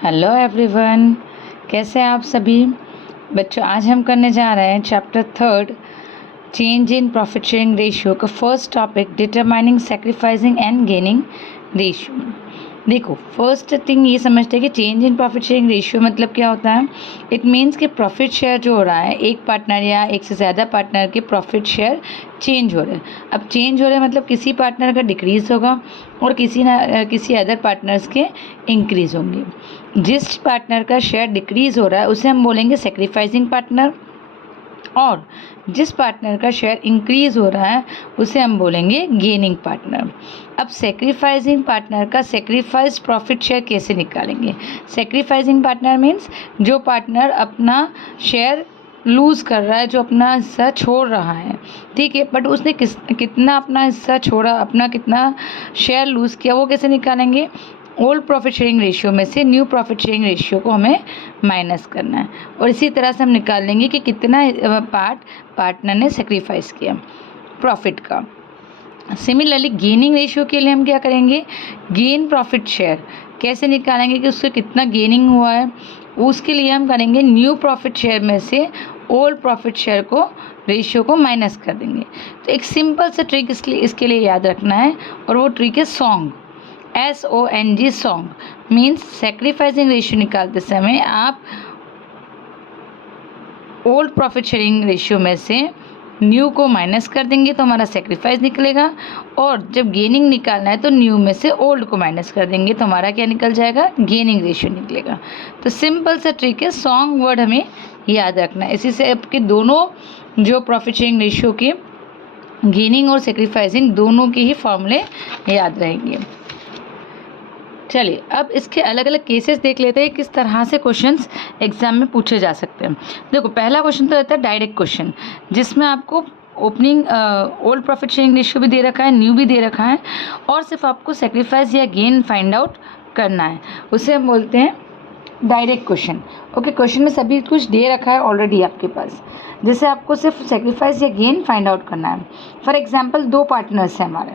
Hello everyone, कैसे हैं आप सभी बच्चों। आज हम करने जा रहे हैं chapter 3 change in profit sharing ratio का first topic determining sacrificing and gaining ratio. देखो, फर्स्ट थिंग ये समझते हैं कि change in profit sharing ratio मतलब क्या होता है। इट मीन्स कि प्रॉफिट शेयर जो हो रहा है, एक पार्टनर या एक से ज़्यादा पार्टनर के प्रॉफिट शेयर चेंज हो रहे हैं। अब चेंज हो रहे हैं मतलब किसी पार्टनर का डिक्रीज़ होगा और किसी अदर पार्टनर्स के इंक्रीज़ होंगे। जिस पार्टनर का शेयर डिक्रीज़ हो रहा है उसे हम बोलेंगे सेक्रीफाइसिंग पार्टनर, और जिस पार्टनर का शेयर इंक्रीज़ हो रहा है उसे हम बोलेंगे गेनिंग पार्टनर। अब सेक्रीफाइसिंग पार्टनर का सेक्रीफाइस प्रॉफिट शेयर कैसे निकालेंगे। सेक्रीफाइसिंग पार्टनर मीन्स जो पार्टनर अपना शेयर लूज़ कर रहा है, जो अपना हिस्सा छोड़ रहा है, ठीक है, बट उसने कितना अपना हिस्सा छोड़ा, अपना कितना शेयर लूज़ किया, वो कैसे निकालेंगे। ओल्ड प्रॉफिट शेयरिंग रेशियो में से न्यू प्रॉफिट शेयरिंग रेशियो को हमें माइनस करना है, और इसी तरह से हम निकाल लेंगे कि कितना पार्टनर ने सेक्रीफाइस किया प्रॉफिट का। सिमिलरली गेनिंग रेशियो के लिए हम क्या करेंगे, गेन प्रॉफिट शेयर कैसे निकालेंगे कि उससे कितना गेनिंग हुआ है। उसके लिए हम करेंगे न्यू प्रॉफिट शेयर में से ओल्ड प्रॉफिट शेयर को रेशियो को माइनस कर देंगे। तो एक सिंपल सा ट्रिक इसके लिए याद रखना है, और वो ट्रिक है song, SONG song. Means sacrificing ratio निकालते समय आप ओल्ड प्रॉफिट शेयरिंग रेशियो में से न्यू को माइनस कर देंगे तो हमारा सेक्रीफाइस निकलेगा, और जब गेनिंग निकालना है तो न्यू में से ओल्ड को माइनस कर देंगे तो हमारा क्या निकल जाएगा, गेनिंग रेशियो निकलेगा। तो सिंपल सा ट्रिक है, सॉन्ग वर्ड हमें याद रखना है। इसी से आपके दोनों जो प्रॉफिट शेयरिंग रेशियो के गेनिंग और सेक्रीफाइसिंग दोनों के ही फॉर्मूले याद रहेंगे। चलिए अब इसके अलग अलग केसेस देख लेते हैं, किस तरह से क्वेश्चंस एग्जाम में पूछे जा सकते हैं। देखो, पहला क्वेश्चन तो रहता है डायरेक्ट क्वेश्चन, जिसमें आपको opening old profit sharing ratio भी दे रखा है, न्यू भी दे रखा है, और सिर्फ आपको सेक्रीफाइस या गेन फाइंड आउट करना है। उसे हम बोलते हैं डायरेक्ट क्वेश्चन। ओके, क्वेश्चन में सभी कुछ दे रखा है ऑलरेडी आपके पास, जैसे आपको सिर्फ सेक्रीफाइस या गेन फाइंड आउट करना है। फॉर एग्जांपल, दो पार्टनर्स हैं हमारे,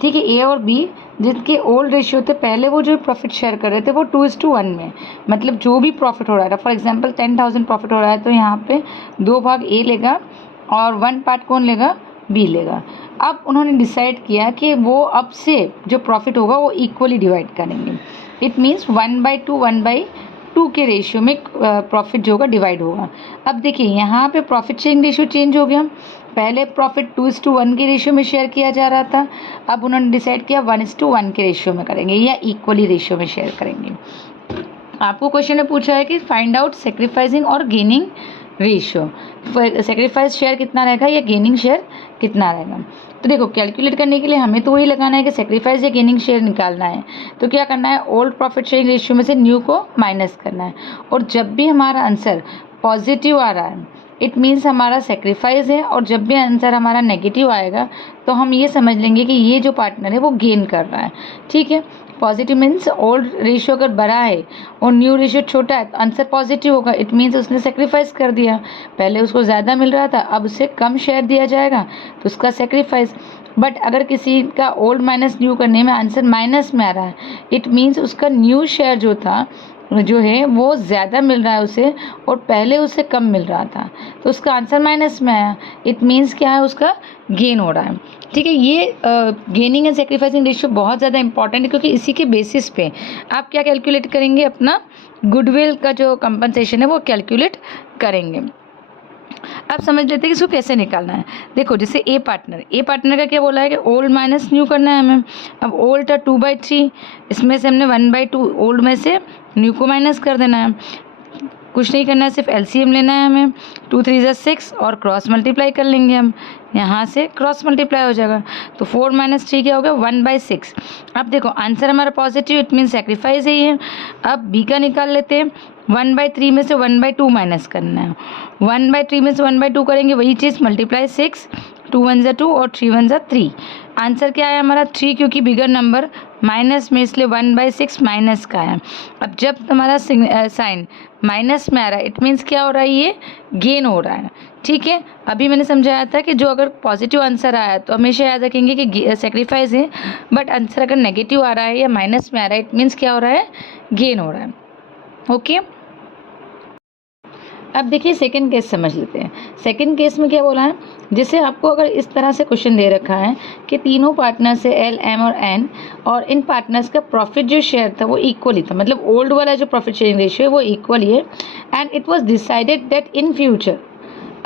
ठीक है, ए और बी, जिनके ओल्ड रेशियो थे, पहले वो जो प्रॉफिट शेयर कर रहे थे वो 2:1 में, मतलब जो भी प्रॉफिट हो रहा था, फॉर एग्जांपल 10,000 प्रॉफिट हो रहा है तो यहाँ पे 2 भाग ए लेगा और 1 पार्ट कौन लेगा, बी लेगा। अब उन्होंने डिसाइड किया कि वो अब से जो प्रॉफिट होगा वो इक्वली डिवाइड करेंगे। इट मीन्स 1/2 के रेशियो में प्रॉफिट जो होगा डिवाइड होगा। अब देखिए, यहाँ पे प्रॉफिट शेयरिंग रेशियो चेंज हो गया। पहले प्रॉफिट 2:1 के रेशियो में शेयर किया जा रहा था, अब उन्होंने डिसाइड किया 1:1 के रेशियो में करेंगे या इक्वली रेशियो में शेयर करेंगे। आपको क्वेश्चन में पूछा है कि फाइंड आउट सेक्रीफाइसिंग और गेनिंग रेशियो, सेक्रीफाइस शेयर कितना रहेगा या गेनिंग शेयर कितना रहेगा। तो देखो, कैलकुलेट करने के लिए हमें तो वही लगाना है कि सेक्रीफाइस या गेनिंग शेयर निकालना है। तो क्या करना है, ओल्ड प्रॉफिट शेयरिंग रेशियो में से न्यू को माइनस करना है, और जब भी हमारा आंसर पॉजिटिव आ रहा है इट मीन्स हमारा सेक्रीफाइस है, और जब भी आंसर हमारा नेगेटिव आएगा तो हम ये समझ लेंगे कि ये जो पार्टनर है वो गेन कर रहा है, ठीक है। पॉजिटिव मीन्स ओल्ड रेशियो अगर बड़ा है और न्यू रेशियो छोटा है तो आंसर पॉजिटिव होगा। इट मीन्स उसने सेक्रीफाइस कर दिया, पहले उसको ज़्यादा मिल रहा था अब उसे कम शेयर दिया जाएगा तो उसका सेक्रीफाइस। बट अगर किसी का ओल्ड माइनस न्यू करने में आंसर माइनस में आ रहा है, इट मीन्स उसका न्यू शेयर जो है वो ज़्यादा मिल रहा है उसे, और पहले उससे कम मिल रहा था तो उसका आंसर माइनस में आया। इट मीन्स क्या है, उसका गेन हो रहा है, ठीक है। ये गेनिंग एंड सेक्रीफाइसिंग रेशियो बहुत ज़्यादा इंपॉर्टेंट है, क्योंकि इसी के बेसिस पे आप क्या कैलकुलेट करेंगे, अपना गुडविल का जो कंपनसेशन है वो कैलकुलेट करेंगे। अब समझ लेते हैं कि इसको कैसे निकालना है। देखो, जैसे ए पार्टनर का क्या बोला है कि ओल्ड माइनस न्यू करना है हमें। अब ओल्ड था 2/3, इसमें से हमने 1/2 ओल्ड में से न्यू को माइनस कर देना है। कुछ नहीं करना है, सिर्फ एलसीएम लेना है हमें, 2 3 ज़ा 6 और क्रॉस मल्टीप्लाई कर लेंगे हम, यहाँ से क्रॉस मल्टीप्लाई हो जाएगा तो 4 - 3 क्या हो गया, 1/6। अब देखो आंसर हमारा पॉजिटिव, इट मीन सेक्रीफाइस ही है। अब बी का निकाल लेते हैं, 1/3 में से 1/2 माइनस करना है, 1/3 में से 1/2 करेंगे वही चीज़, मल्टीप्लाई 6, 2 1 ज़ा 2 और 3 1 ज़ा 3। आंसर क्या है हमारा 3, क्योंकि बिगर नंबर माइनस में इसलिए 1/6 माइनस का है। अब जब तुम्हारा साइन माइनस में आ रहा है इट मीन्स क्या हो रहा है, ये गेन हो रहा है, ठीक है। अभी मैंने समझाया था कि जो अगर पॉजिटिव आंसर आया तो हमेशा याद रखेंगे कि सेक्रीफाइस है, बट आंसर अगर नेगेटिव आ रहा है या माइनस में आ रहा है इट मीन्स क्या हो रहा है, गेन हो रहा है। ओके। अब देखिए सेकंड केस समझ लेते हैं। सेकंड केस में क्या बोला है, जैसे आपको अगर इस तरह से क्वेश्चन दे रखा है कि तीनों पार्टनर्स है एल, एम और एन, और इन पार्टनर्स का प्रॉफिट जो शेयर था वो इक्वली था, मतलब ओल्ड वाला जो प्रॉफिट शेयरिंग रेशियो है वो इक्वली है, and it was decided that in future,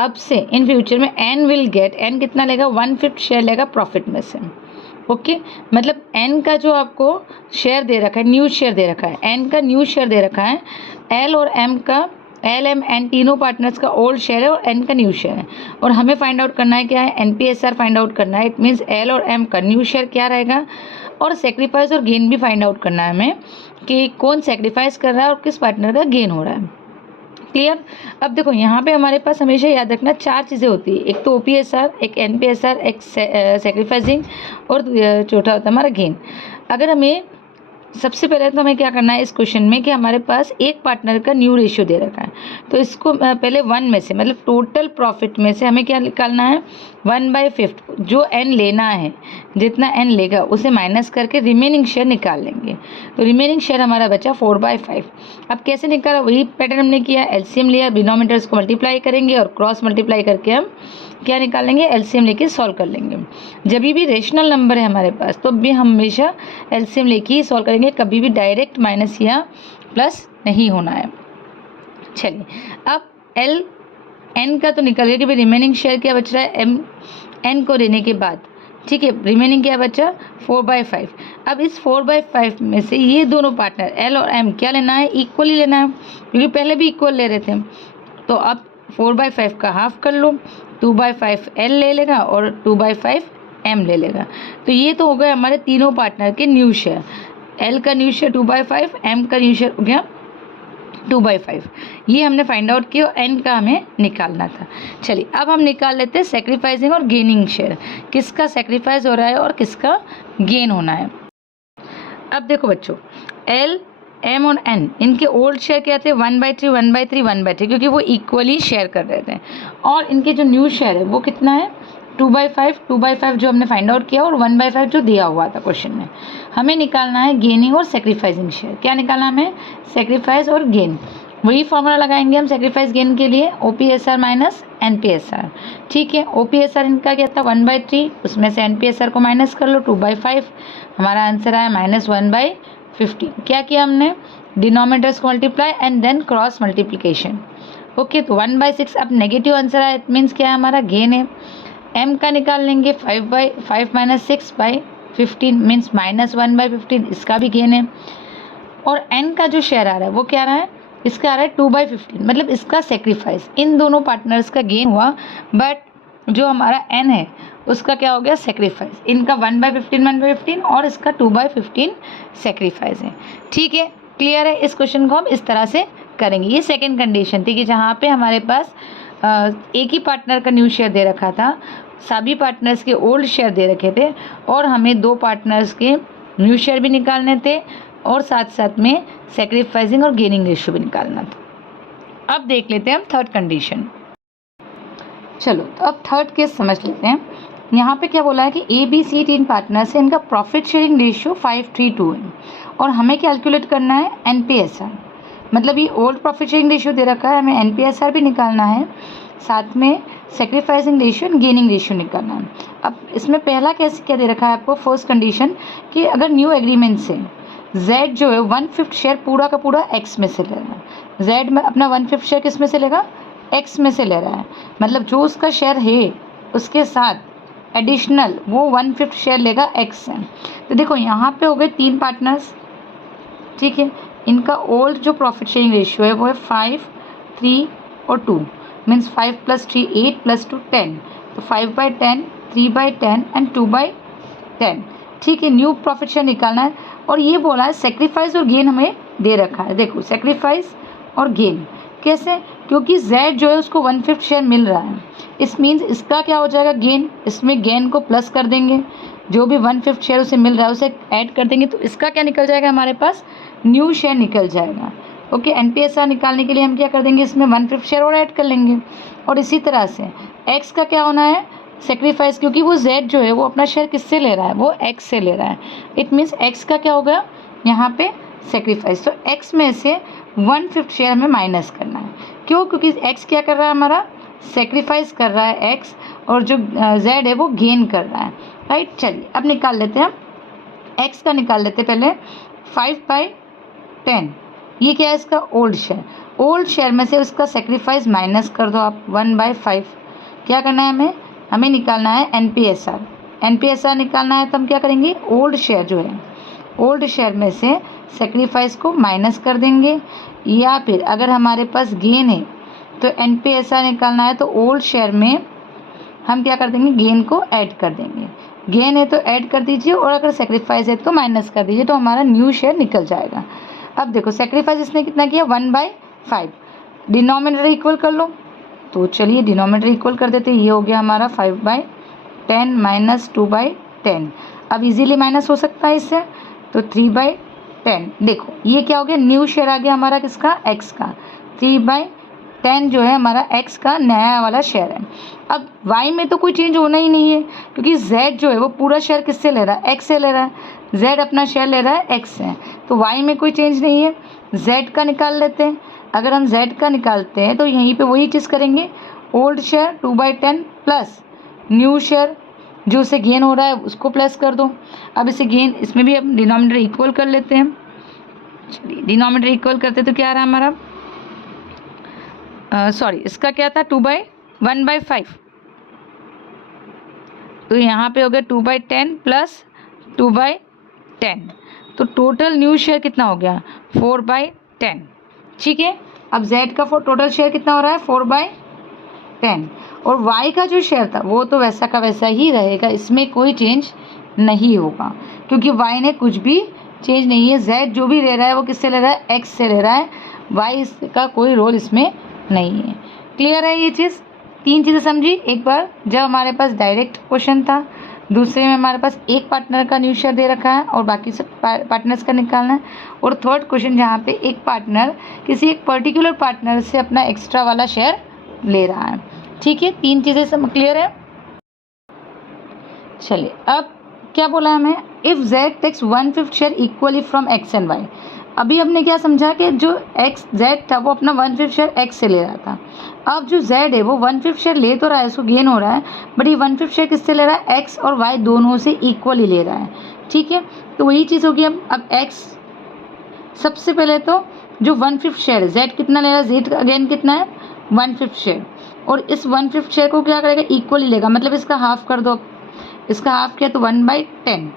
अब से इन फ्यूचर में एन विल गेट, एन कितना लेगा, 1/5 शेयर लेगा प्रॉफिट में से। ओके मतलब एन का जो आपको शेयर दे रखा है, न्यू शेयर दे रखा है, एन का न्यू शेयर दे रखा है, एल और एम का, एल एम एन तीनों पार्टनर्स का ओल्ड शेयर है और एन का न्यू शेयर है, और हमें फाइंड आउट करना है क्या है, एनपीएसआर फाइंड आउट करना है। इट मीन्स एल और एम का न्यू शेयर क्या रहेगा, और सेक्रीफाइस और गेन भी फाइंड आउट करना है हमें कि कौन सेक्रीफाइस कर रहा है और किस पार्टनर का गेन हो रहा है। क्लियर। अब देखो यहाँ पे हमारे पास हमेशा याद रखना 4 चीज़ें होती है, एक तो ओपीएसआर, एक एनपीएसआर, एक सेक्रीफाइसिंग, और चौथा होता है हमारा गेन। अगर हमें सबसे पहले तो हमें क्या करना है इस क्वेश्चन में कि हमारे पास एक पार्टनर का न्यू रेशियो दे रखा है, तो इसको पहले 1 में से, मतलब टोटल प्रॉफिट में से हमें क्या निकालना है, 1/5 जो एन लेना है, जितना एन लेगा उसे माइनस करके रिमेनिंग शेयर निकाल लेंगे। तो रिमेनिंग शेयर हमारा बचा 4/5। अब कैसे निकाला, वही पैटर्न हमने किया, एलसीएम लिया, डिनोमिनेटर्स को मल्टीप्लाई करेंगे और क्रॉस मल्टीप्लाई करके हम क्या निकालेंगे, एलसीएम लेके सॉल्व कर लेंगे। जब भी रेशनल नंबर है हमारे पास तो भी हम हमेशा एलसीएम लेके ही सॉल्व करेंगे, कभी भी डायरेक्ट माइनस या प्लस नहीं होना है। चलिए अब एल एन का तो निकल गया कि भाई रिमेनिंग शेयर क्या बच रहा है, एम एन को लेने के बाद, ठीक है, रिमेनिंग क्या बचा, 4/5। अब इस 4/5 में से ये दोनों पार्टनर एल और एम क्या लेना है, इक्वली लेना है, क्योंकि पहले भी इक्वल ले रहे थे। तो अब 4/5 का हाफ कर लो, 2/5 एल ले लेगा और 2/5 एम ले लेगा। तो ये तो हो गए हमारे तीनों पार्टनर के न्यू शेयर, एल का न्यू शेयर 2/5, एम का न्यू शेयर हो गया 2/5। ये हमने फाइंड आउट किया और एन का हमें निकालना था। चलिए अब हम निकाल लेते हैं सेक्रीफाइसिंग और गेनिंग शेयर, किसका सेक्रीफाइस हो रहा है और किसका गेन होना है। अब देखो बच्चों, एल एम और एन इनके ओल्ड शेयर क्या थे, 1/3 1/3 1/3, क्योंकि वो इक्वली शेयर कर रहे थे, और इनके जो न्यू शेयर है वो कितना है, 2/5 जो हमने फाइंड आउट किया और 1/5 जो दिया हुआ था क्वेश्चन में। हमें निकालना है गेनिंग और सेक्रीफाइसिंग शेयर। क्या निकालना हमें, सेक्रीफाइस और गेन। वही फॉर्मूला लगाएंगे हम सेक्रीफाइस गेन के लिए, ओपीएसआर माइनस एनपीएसआर। ठीक है, ओपीएसआर इनका क्या था 1/3, उसमें से एनपीएसआर को माइनस कर लो 2/5, हमारा आंसर आया -1/15। क्या किया हमने, डिनोमिनेटर्स को multiply and then cross multiplication. Okay, तो 1/6। अब नेगेटिव आंसर आया, इट मीन्स क्या है, हमारा गेन है। एम का निकाल लेंगे, 5/5 - 6/15 मीन्स -1/15, इसका भी गेन है। और एन का जो शेयर आ रहा है वो क्या आ रहा है, इसका आ रहा है 2/15, मतलब इसका सेक्रीफाइस। इन दोनों पार्टनर्स का गेन हुआ, बट जो हमारा एन है उसका क्या हो गया, सेक्रीफाइस। इनका 1/15 1/15 और इसका 2/15 सेक्रीफाइस है। ठीक है, क्लियर है। इस क्वेश्चन को हम इस तरह से करेंगे। ये सेकेंड कंडीशन थी कि जहाँ पे हमारे पास एक ही पार्टनर का न्यू शेयर दे रखा था, सभी पार्टनर्स के ओल्ड शेयर दे रखे थे, और हमें 2 पार्टनर्स के न्यू शेयर भी निकालने थे और साथ साथ में सेक्रीफाइसिंग और गेनिंग रेशियो भी निकालना था। अब देख लेते हैं हम थर्ड कंडीशन। चलो तो अब थर्ड केस समझ लेते हैं। यहाँ पे क्या बोला है कि ए बी सी 3 पार्टनर्स है, इनका प्रॉफिट शेयरिंग रेशियो 5:3:2 है, और हमें कैलकुलेट करना है एनपीएसआर। मतलब ये ओल्ड प्रॉफिट शेयरिंग रेशियो दे रखा है, हमें एनपीएसआर भी निकालना है, साथ में sacrificing ratio and gaining ratio निकालना है। अब इसमें पहला केस क्या दे रखा है आपको, फर्स्ट कंडीशन, कि अगर न्यू एग्रीमेंट से जेड जो है 1/5 शेयर पूरा का पूरा एक्स में से ले रहा है, जेड में अपना 1/5 शेयर किस में से लेगा, एक्स में से ले रहा है, मतलब जो उसका शेयर है उसके साथ एडिशनल वो 1/5 शेयर लेगा एक्स से। तो देखो यहाँ पे हो गए 3 पार्टनर्स, ठीक है, इनका ओल्ड जो प्रॉफिट शेयरिंग रेशियो है वो है 5, 3 और 2, मीन्स 5 + 3 8 + 2 10, तो 5/10 3/10 एंड 2/10। ठीक है, न्यू प्रॉफिट शेयर निकालना है, और ये बोला है सेक्रीफाइस और गेन हमें दे रखा है। देखो सेक्रीफाइस और गेन कैसे, क्योंकि जेड जो है उसको 1/5 शेयर मिल रहा है, इस मीन्स इसका क्या हो जाएगा गेन, इसमें गेन को प्लस कर देंगे, जो भी 1/5 शेयर उसे मिल रहा है उसे ऐड कर देंगे, तो इसका क्या निकल जाएगा, हमारे पास न्यू शेयर निकल जाएगा। ओके, एनपीएसआर निकालने के लिए हम क्या कर देंगे, इसमें 1/5 शेयर और ऐड कर लेंगे। और इसी तरह से एक्स का क्या होना है, सेक्रीफाइस, क्योंकि वो जेड जो है वो अपना शेयर किससे ले रहा है, वो एक्स से ले रहा है, इट मीन्स एक्स का क्या होगा यहाँ पे सेक्रीफाइस। तो एक्स में से 1/5 शेयर हमें माइनस करना है। क्यों? क्योंकि एक्स क्या कर रहा है, हमारा सेक्रीफाइस कर रहा है एक्स, और जो जेड है वो गेन कर रहा है, राइट। चलिए अब निकाल लेते हैं, एक्स का निकाल लेते हैं पहले। 5/10 ये क्या है, इसका ओल्ड शेयर। ओल्ड शेयर में से उसका सेक्रीफाइस माइनस कर दो आप, 1/5। क्या करना है हमें निकालना है NPSR। NPSR निकालना है तो हम क्या करेंगे, ओल्ड शेयर जो है, ओल्ड शेयर में से सेक्रीफाइस को माइनस कर देंगे, या फिर अगर हमारे पास गेन है तो NPSR निकालना है तो ओल्ड शेयर में हम क्या कर देंगे, गेन को ऐड कर देंगे। गेन है तो ऐड कर दीजिए, और अगर सेक्रीफाइस है तो माइनस कर दीजिए, तो हमारा न्यू शेयर निकल जाएगा। अब देखो सेक्रीफाइस इसने कितना किया, 1/5। डिनोमिनेटर इक्वल कर लो, तो चलिए डिनोमिनेटर इक्वल कर देते हैं। ये हो गया हमारा 5/10 माइनस 2/10। अब इजीली माइनस हो सकता है इससे, तो 3/10। देखो ये क्या हो गया, न्यू शेयर आ गया हमारा किसका, एक्स का। 3/10 जो है हमारा एक्स का नया वाला शेयर है। अब वाई में तो कोई चेंज होना ही नहीं है, क्योंकि जेड जो है वो पूरा शेयर किससे ले रहा है, एक्स से ले रहा है। जेड अपना शेयर ले रहा है एक्स से, तो वाई में कोई चेंज नहीं है। जेड का निकाल लेते हैं। अगर हम जेड का निकालते हैं तो यहीं पे वही चीज़ करेंगे, old share 2/10 plus new share जो उसे गेन हो रहा है उसको प्लस कर दो। अब इसे गेन, इसमें भी हम डिनोमिनेटर इक्वल कर लेते हैं। चलिए डिनोमिनेटर इक्वल करते तो क्या आ रहा है हमारा, सॉरी इसका क्या था, 1/5, तो यहाँ पे हो गया 2/10 प्लस 2/10, तो टोटल न्यू शेयर कितना हो गया, 4/10। ठीक है, अब z का टोटल शेयर कितना हो रहा है, 4/10, और y का जो शेयर था वो तो वैसा का वैसा ही रहेगा, इसमें कोई चेंज नहीं होगा, क्योंकि y ने कुछ भी चेंज नहीं है। z जो भी ले रहा है वो किससे ले रहा है, x से ले रहा है, y का कोई रोल इसमें नहीं है। क्लियर है ये चीज़, तीन चीज़ें समझी एक बार। जब हमारे पास डायरेक्ट क्वेश्चन था, दूसरे में हमारे पास एक पार्टनर का न्यू शेयर दे रखा है और बाकी सब पार्टनर्स का निकालना है, और थर्ड क्वेश्चन जहाँ पे एक पार्टनर किसी एक पर्टिकुलर पार्टनर से अपना एक्स्ट्रा वाला शेयर ले रहा है। ठीक है, तीन चीज़ें सब क्लियर है। चलिए अब क्या बोला हमें, if Z takes 1/5 share equally from X and Y. अभी हमने क्या समझा कि जो एक्स जेड था वो अपना 1/5 शेयर एक्स से ले रहा था। अब जो जेड है वो 1/5 शेयर ले तो रहा है, इसको गेन हो रहा है, बट ये 1/5 शेयर किससे ले रहा है, एक्स और वाई दोनों से इक्वली ले रहा है। ठीक है, तो वही चीज़ होगी। अब एक्स सबसे पहले तो जो 1/5 शेयर है, जेड कितना ले रहा है, जेड अगेन कितना है 1/5 शेयर, और इस 1/5 शेयर को क्या करेगा, इक्वली लेगा, मतलब इसका हाफ कर दो। इसका हाफ किया तो 1/10,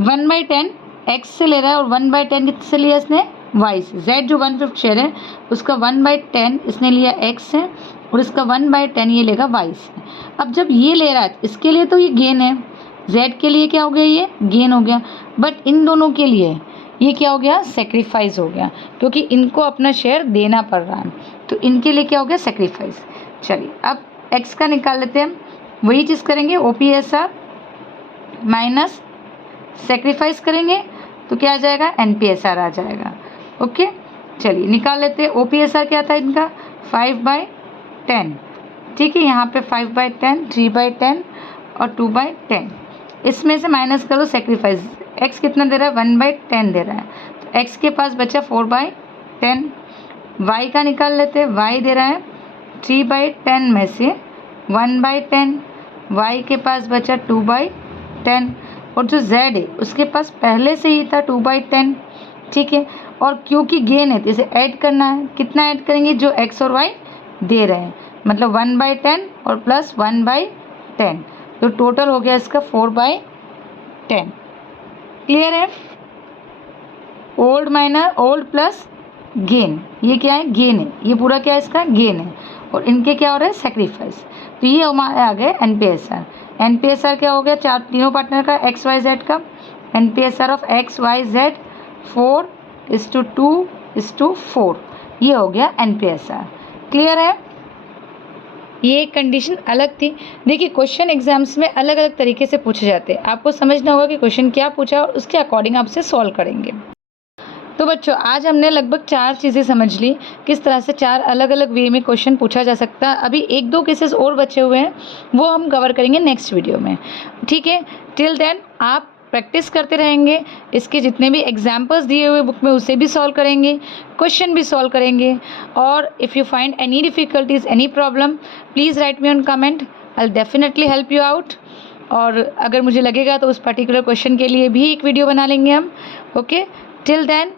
1/10 एक्स से ले रहा है, और 1/10 किससे लिया इसने, वाई से। जेड जो 1/5 शेयर है उसका 1/10 इसने लिया एक्स से, और इसका 1/10 ये लेगा वाई से। अब जब ये ले रहा है इसके लिए तो ये गेन है, जेड के लिए क्या हो गया, ये गेन हो गया, बट इन दोनों के लिए ये क्या हो गया, सेक्रीफाइस हो गया, क्योंकि इनको अपना शेयर देना पड़ रहा है, तो इनके लिए क्या हो गया, सेक्रीफाइस। चलिए अब एक्स का निकाल लेते हैं, वही चीज़ करेंगे, OPSR माइनस सेक्रीफाइस करेंगे तो क्या आ जाएगा, NPSR आ जाएगा। ओके, चलिए निकाल लेते हैं। OPSR क्या था इनका, 5/10। ठीक है, यहाँ पे 5/10, 3/10 और 2/10, इसमें से माइनस करो सेक्रीफाइस। एक्स कितना दे रहा है, 1/10 दे रहा है, तो एक्स के पास बचा 4/10। वाई का निकाल लेते हैं, वाई दे रहा है 3/10 में से 1/10, वाई के पास बचा 2/10, और जो z है उसके पास पहले से ही था 2/10। ठीक है, और क्योंकि गेन है तो इसे ऐड करना है, कितना ऐड करेंगे, जो x और y दे रहे हैं, मतलब 1/10 और प्लस 1/10, तो टोटल हो गया इसका 4/10। क्लियर है, old minus old plus gain, ये क्या है, गेन है, ये पूरा क्या है, इसका गेन है, और इनके क्या हो रहा है, सेक्रीफाइस। तो ये हमारे आ गए NPSR। NPSR क्या हो गया, तीनों पार्टनर का एक्स वाई जेड का, NPSR of X Y Z 4:2:4, ये हो गया NPSR। क्लियर है, ये एक कंडीशन अलग थी। देखिए क्वेश्चन एग्जाम्स में अलग अलग तरीके से पूछे जाते हैं, आपको समझना होगा कि क्वेश्चन क्या पूछा और उसके अकॉर्डिंग आप उसे सॉल्व करेंगे। तो बच्चों आज हमने लगभग 4 चीज़ें समझ ली, किस तरह से 4 अलग अलग वे में क्वेश्चन पूछा जा सकता है। अभी 1-2 केसेस और बचे हुए हैं, वो हम कवर करेंगे नेक्स्ट वीडियो में। ठीक है, टिल देन आप प्रैक्टिस करते रहेंगे, इसके जितने भी एग्जाम्पल्स दिए हुए बुक में उसे भी सॉल्व करेंगे, क्वेश्चन भी सॉल्व करेंगे। और if you find any difficulties, any problem, please write me on comment, I will definitely help you out. और अगर मुझे लगेगा तो उस पर्टिकुलर क्वेश्चन के लिए भी एक वीडियो बना लेंगे हम। Okay, till then,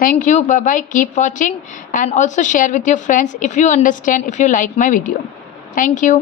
thank you, bye bye, keep watching and also share with your friends if you understand, if you like my video. Thank you.